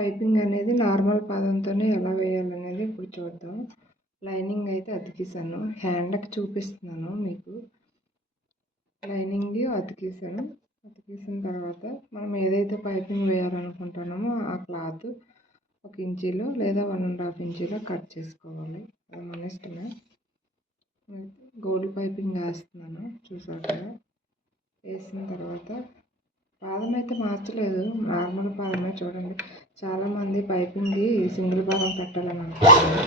Piping అనేది normal పాదంతోనే ఎలా వేయాలనేది ఇప్పుడు చూద్దాం. లైనింగ్ అయితే అతికేసాను. హ్యాండ్కి చూపిస్తున్నాను మీకు. లైనింగ్ అతికేసాను. అతికేసిన తర్వాత మనం ఏదైతే పైపింగ్ వేయాలనుకుంటున్నామో ఆ క్లాత్ 1 ఇంచీలో లేదా 1.5 ఇంచీలో కట్ చేసుకోవాలి. అది మన ఇష్టమే. గోల్డ్ పైపింగ్ వేస్తున్నాను, చూసారు కదా. వేసిన తర్వాత పాదం అయితే మార్చలేదు, నార్మల్ పాదమే. చూడండి, చాలామంది పైపింగ్కి సింగిల్ పాదం పెట్టాలని అనుకుంటున్నారు.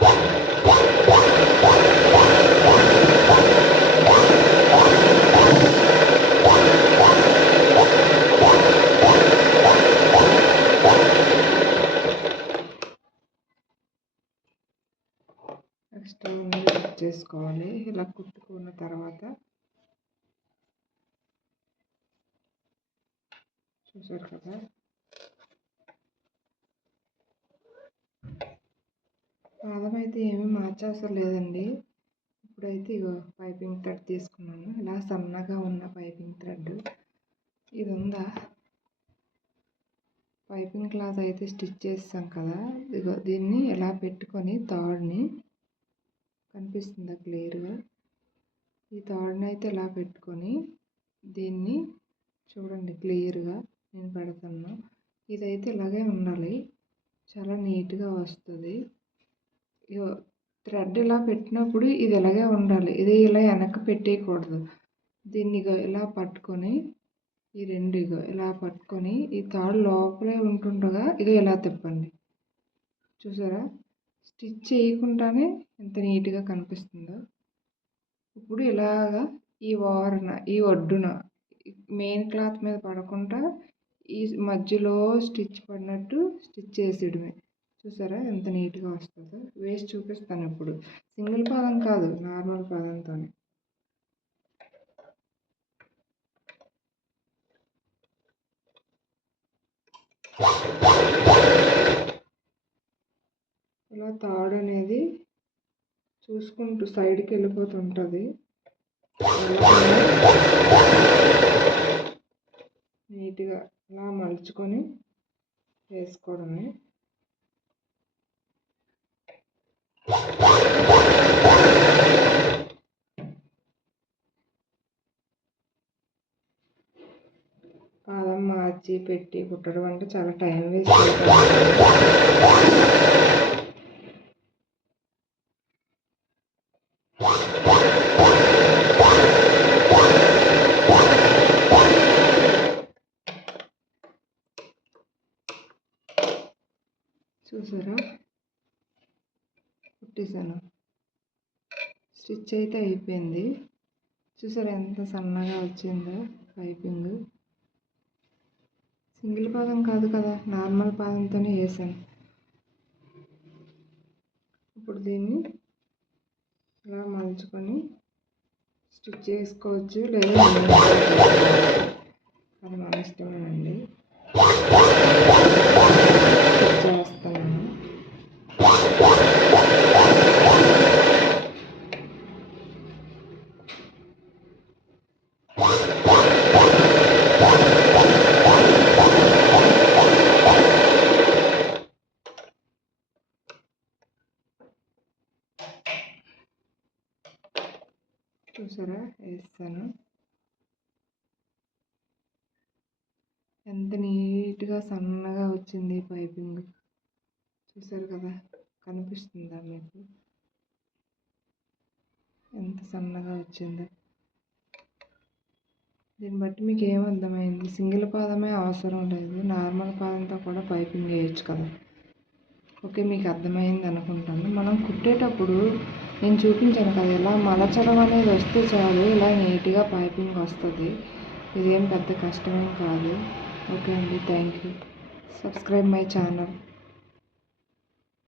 ఎక్స్ట్రా ఉన్నది కట్ చేసుకోవాలి. ఇలా కుట్టుకున్న తర్వాత చూసారు కదా, పాదం అయితే ఏమీ మార్చవసరం లేదండి. ఇప్పుడైతే ఇగో పైపింగ్ థ్రెడ్ తీసుకున్నాను. ఇలా సన్నగా ఉన్న పైపింగ్ థ్రెడ్ ఇది ఉందా, పైపింగ్ క్లాత్ అయితే స్టిచ్ చేస్తాం కదా. ఇగో దీన్ని ఎలా పెట్టుకొని తాడుని, కనిపిస్తుందా క్లియర్గా, ఈ తాడుని అయితే ఇలా పెట్టుకొని దీన్ని చూడండి క్లియర్గా నేను పెడతాను. ఇదైతే ఇలాగే ఉండాలి, చాలా నీట్గా వస్తుంది. థ్రెడ్ ఇలా పెట్టినప్పుడు ఇది ఇలాగే ఉండాలి, ఇది ఇలా వెనక్కి పెట్టేయకూడదు. దీన్ని ఇలా పట్టుకొని ఈ రెండు ఇలా పట్టుకొని ఈ తాడు లోపలే ఉంటుండగా ఇలా తిప్పండి. చూసారా, స్టిచ్ చేయకుండానే ఎంత నీట్గా కనిపిస్తుందో. ఇప్పుడు ఇలాగా ఈ ఒడ్డున మెయిన్ క్లాత్ మీద పడకుండా ఈ మధ్యలో స్టిచ్ పడినట్టు స్టిచ్ చేసేయడమే. చూసారా ఎంత నీట్గా వస్తుందో. వేసి చూపిస్తాను ఇప్పుడు. సింగిల్ పాదం కాదు, నార్మల్ పాదంతో. ఇలా తాడు అనేది చూసుకుంటూ సైడ్కి వెళ్ళిపోతుంటుంది. నీట్గా ఇలా మలుచుకొని వేసుకోవడమే. పాదం మార్చి పెట్టి కుట్టడం అంటే చాలా టైం వేస్ట్ అవుతుంది. చూసారా, కుట్టేసాను. స్టిచ్ అయితే అయిపోయింది. చూసారా ఎంత సన్నగా వచ్చిందో పైపింగ్. సింగిల్ పాదం కాదు కదా, నార్మల్ పాదంతోనే వేసాను. ఇప్పుడు దీన్ని ఇలా మలుచుకొని స్టిచ్ చేసుకోవచ్చు, లేదా అది మన ఇష్టమేనండి. చేస్తాను. చూసారా, వేస్తాను. ఎంత నీట్గా సన్నగా వచ్చింది పైపింగ్. చూసారు కదా, కనిపిస్తుందా మీకు ఎంత సన్నగా వచ్చిందో. దీన్ని బట్టి మీకు ఏమర్థమైంది? సింగిల్ పాదమే అవసరం లేదు, నార్మల్ పాదంతో కూడా పైపింగ్ వేయచ్చు కదా. ఓకే, మీకు అర్థమైంది అనుకుంటాను. మనం కుట్టేటప్పుడు నేను చూపించాను కదా, ఇలా మలచడం అనేది వస్తే చాలు, ఇలా నీట్గా పైపింగ్ వస్తుంది. ఇదేం పెద్ద కష్టమేం కాదు. ఓకే అండి, thank you. Subscribe my channel.